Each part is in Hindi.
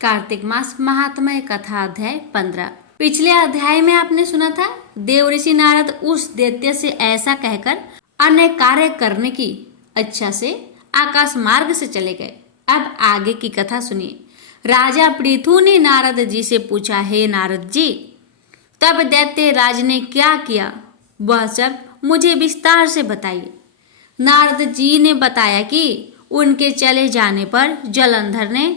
कार्तिक मास महात्म्य कथा अध्याय 15। पिछले अध्याय में आपने सुना था देवऋषि नारद उस दैत्य से ऐसा कहकर अन्य कार्य करने की इच्छा से आकाश मार्ग से चले गए। अब आगे की कथा सुनिए। राजा पृथु ने नारद जी से पूछा, हे नारद जी, तब दैत्य राज ने क्या किया, वह सब मुझे विस्तार से बताइए। नारद जी ने बताया कि उनके चले जाने पर जलंधर ने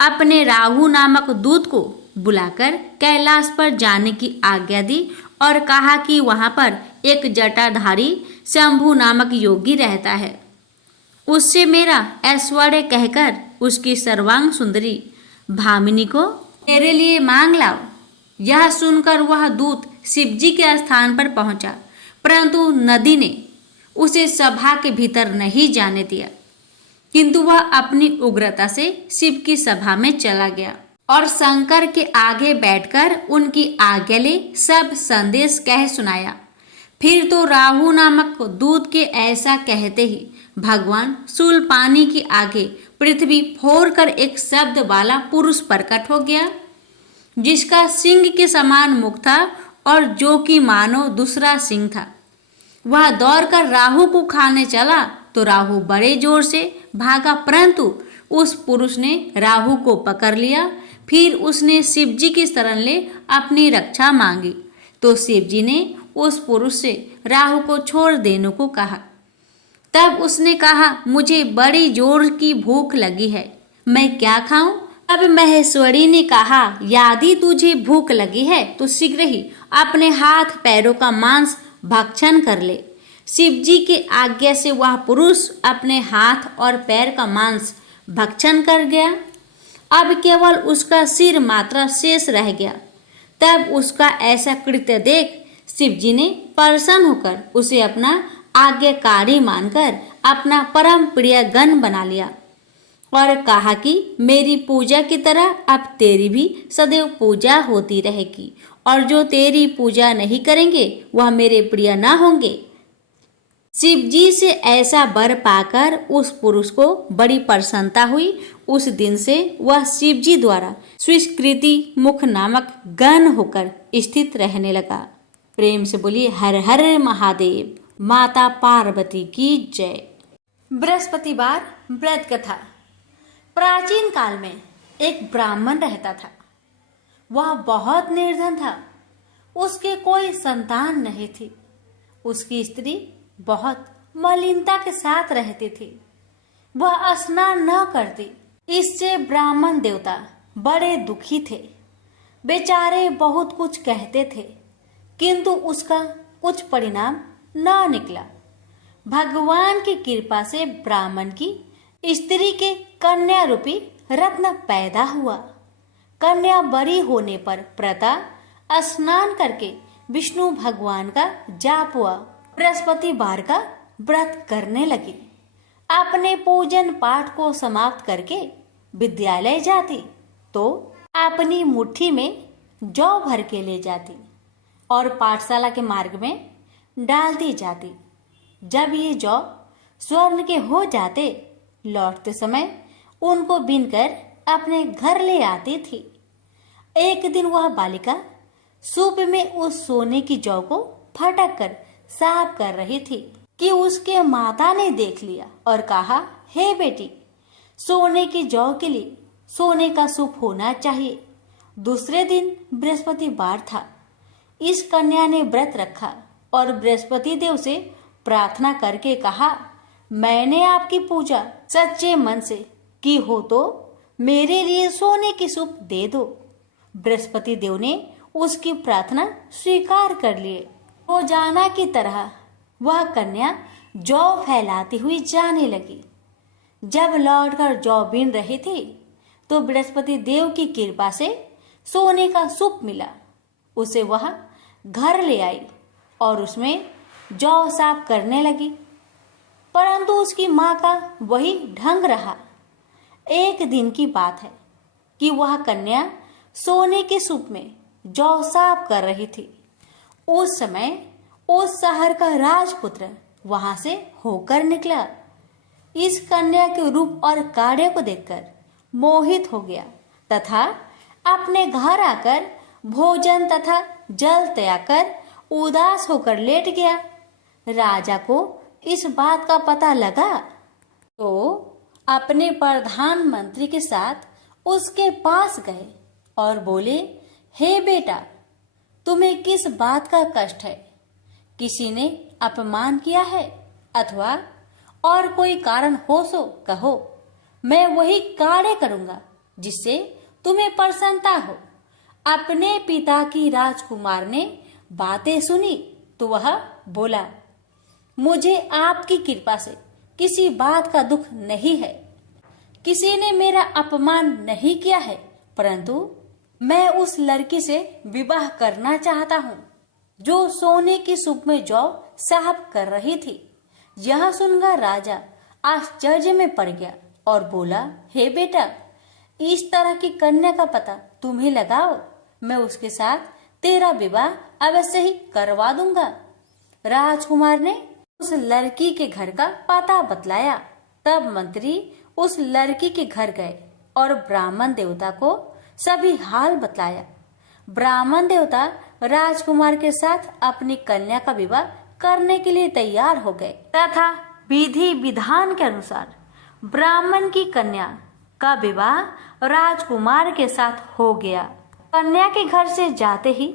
अपने राहु नामक दूत को बुलाकर कैलाश पर जाने की आज्ञा दी और कहा कि वहां पर एक जटाधारी शंभु नामक योगी रहता है। उससे मेरा ऐश्वर्य कहकर उसकी सर्वांग सुंदरी भामिनी को मेरे लिए मांग लाओ। यह सुनकर वह दूत शिवजी के स्थान पर पहुंचा, परंतु नदी ने उसे सभा के भीतर नहीं जाने दिया, किंतु वह अपनी उग्रता से शिव की सभा में चला गया और शंकर के आगे बैठकर उनकी आज्ञा ले सब संदेश कह सुनाया। फिर तो राहु नामक दूत के ऐसा कहते ही भगवान शूलपानी के आगे पृथ्वी फोड़ कर एक शब्द वाला पुरुष प्रकट हो गया, जिसका सिंह के समान मुख था और जो कि मानो दूसरा सिंह था। वह दौड़कर राहु को खाने चला तो राहु बड़े जोर से भागा, परंतु उस पुरुष ने राहु को पकड़ लिया। फिर उसने शिवजी की शरण ले अपनी रक्षा मांगी तो शिवजी ने उस पुरुष से राहु को छोड़ देने को कहा। तब उसने कहा, मुझे बड़ी जोर की भूख लगी है, मैं क्या खाऊं? तब महेश्वरी ने कहा, यदि तुझे भूख लगी है तो शीघ्र ही अपने हाथ पैरों का मांस भक्षण कर ले। शिवजी के आज्ञा से वह पुरुष अपने हाथ और पैर का मांस भक्षण कर गया। अब केवल उसका सिर मात्र शेष रह गया। तब उसका ऐसा कृत्य देख शिवजी ने प्रसन्न होकर उसे अपना आज्ञाकारी मानकर अपना परम प्रिय गण बना लिया और कहा कि मेरी पूजा की तरह अब तेरी भी सदैव पूजा होती रहेगी और जो तेरी पूजा नहीं करेंगे वह मेरे प्रिय न होंगे। शिवजी से ऐसा वर पाकर उस पुरुष को बड़ी प्रसन्नता हुई। उस दिन से वह शिवजी द्वारा स्वीकृति मुख नामक गण होकर स्थित रहने लगा। प्रेम से बोलिए हर हर महादेव। माता पार्वती की जय। बृहस्पतिवार व्रत कथा। प्राचीन काल में एक ब्राह्मण रहता था। वह बहुत निर्धन था। उसके कोई संतान नहीं थी। उसकी स्त्री बहुत मलिनता के साथ रहती थी। वह स्नान न करती। इससे ब्राह्मण देवता बड़े दुखी थे। बेचारे बहुत कुछ कहते थे, किंतु उसका कुछ परिणाम न निकला। भगवान की कृपा से ब्राह्मण की स्त्री के कन्या रूपी रत्न पैदा हुआ। कन्या बड़ी होने पर प्रता स्नान करके विष्णु भगवान का जाप हुआ। बृहस्पतिवार का व्रत करने लगी। अपने पूजन पाठ को समाप्त करके विद्यालय जाती तो अपनी मुट्ठी में जौ भर के ले जाती और पाठशाला के मार्ग में डालती जाती। जब ये जौ स्वर्ण के हो जाते, लौटते समय उनको बीनकर अपने घर ले आती थी। एक दिन वह बालिका सूप में उस सोने की जौ को फटक कर साफ कर रही थी कि उसके माता ने देख लिया और कहा, हे बेटी, सोने की जौ के लिए सोने का सूप होना चाहिए। दूसरे दिन बृहस्पतिवार था। इस कन्या ने व्रत रखा और बृहस्पति देव से प्रार्थना करके कहा, मैंने आपकी पूजा सच्चे मन से की हो तो मेरे लिए सोने की सूप दे दो। बृहस्पति देव ने उसकी प्रार्थना स्वीकार कर लिए। रोजाना की तरह वह कन्या जौ फैलाती हुई जाने लगी। जब लौटकर जौ बीन रही थी तो बृहस्पति देव की कृपा से सोने का सूप मिला। उसे वह घर ले आई और उसमें जौ साफ करने लगी, परंतु उसकी माँ का वही ढंग रहा। एक दिन की बात है कि वह कन्या सोने के सूप में जौ साफ कर रही थी। उस समय उस शहर का राजपुत्र वहां से होकर निकला। इस कन्या के रूप और कार्य को देखकर मोहित हो गया। तथा अपने घर आकर भोजन तथा जल त्याग कर उदास होकर लेट गया। राजा को इस बात का पता लगा तो अपने प्रधानमंत्री के साथ उसके पास गए और बोले, हे बेटा, तुम्हें किस बात का कष्ट है? किसी ने अपमान किया है अथवा और कोई कारण हो सो कहो, मैं वही कार्य करूंगा जिससे तुम्हें प्रसन्नता हो। अपने पिता की राजकुमार ने बातें सुनी तो वह बोला, मुझे आपकी कृपा से किसी बात का दुख नहीं है। किसी ने मेरा अपमान नहीं किया है, परंतु मैं उस लड़की से विवाह करना चाहता हूँ जो सोने की सूप में जौ साहब कर रही थी। यह सुनकर राजा आश्चर्य में पड़ गया और बोला, हे बेटा, इस तरह की कन्या का पता तुम्हें लगाओ, मैं उसके साथ तेरा विवाह अवश्य ही करवा दूंगा। राजकुमार ने उस लड़की के घर का पता बतलाया। तब मंत्री उस लड़की के घर गए और ब्राह्मण देवता को सभी हाल बतलाया। ब्राह्मण देवता राजकुमार के साथ अपनी कन्या का विवाह करने के लिए तैयार हो गए तथा विधि विधान के अनुसार ब्राह्मण की कन्या का विवाह राजकुमार के साथ हो गया। कन्या के घर से जाते ही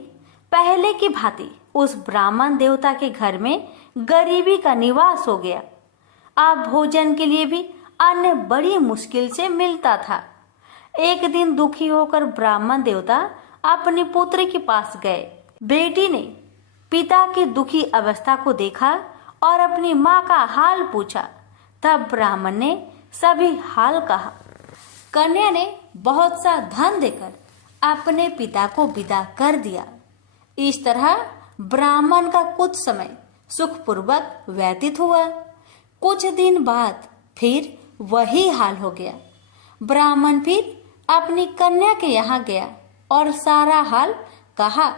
पहले की भांति उस ब्राह्मण देवता के घर में गरीबी का निवास हो गया। अब भोजन के लिए भी अन्न बड़ी मुश्किल से मिलता था। एक दिन दुखी होकर ब्राह्मण देवता अपनी पुत्री के पास गए। बेटी ने पिता की दुखी अवस्था को देखा और अपनी माँ का हाल पूछा। तब ब्राह्मण ने सभी हाल कहा। कन्या ने बहुत सा धन देकर अपने पिता को विदा कर दिया। इस तरह ब्राह्मण का कुछ समय सुखपूर्वक व्यतीत हुआ। कुछ दिन बाद फिर वही हाल हो गया। ब्राह्मण फिर अपनी कन्या के यहाँ गया और सारा हाल कहा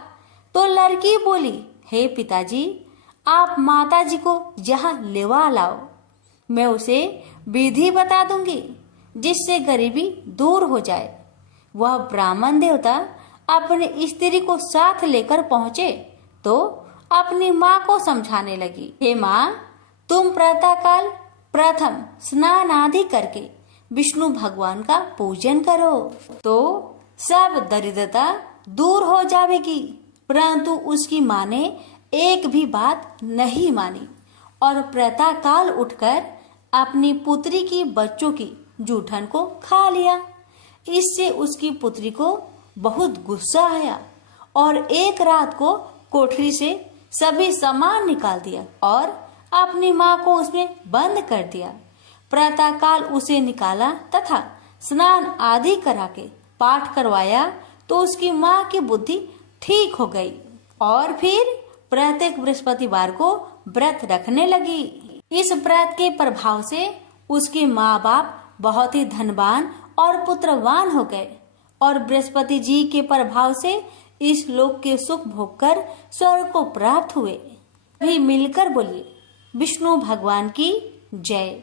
तो लड़की बोली, हे पिताजी, आप माताजी को यहाँ लेवा लाओ, मैं उसे विधि बता दूंगी जिससे गरीबी दूर हो जाए। वह ब्राह्मण देवता अपनी स्त्री को साथ लेकर पहुंचे तो अपनी माँ को समझाने लगी, हे माँ, तुम प्रातःकाल प्रथम स्नान आदि करके विष्णु भगवान का पूजन करो तो सब दरिद्रता दूर हो जाएगी। परंतु उसकी माँ ने एक भी बात नहीं मानी और प्रातःकाल उठकर अपनी पुत्री की बच्चों की जूठन को खा लिया। इससे उसकी पुत्री को बहुत गुस्सा आया और एक रात को कोठरी से सभी सामान निकाल दिया और अपनी माँ को उसमें बंद कर दिया। प्रातःकाल उसे निकाला तथा स्नान आदि करा के पाठ करवाया तो उसकी माँ की बुद्धि ठीक हो गई और फिर प्रत्येक बृहस्पतिवार को व्रत रखने लगी। इस व्रत के प्रभाव से उसके माँ बाप बहुत ही धनवान और पुत्रवान हो गए और बृहस्पति जी के प्रभाव से इस लोक के सुख भोग कर स्वर्ग को प्राप्त हुए। भी मिलकर बोलिए, विष्णु भगवान की जय।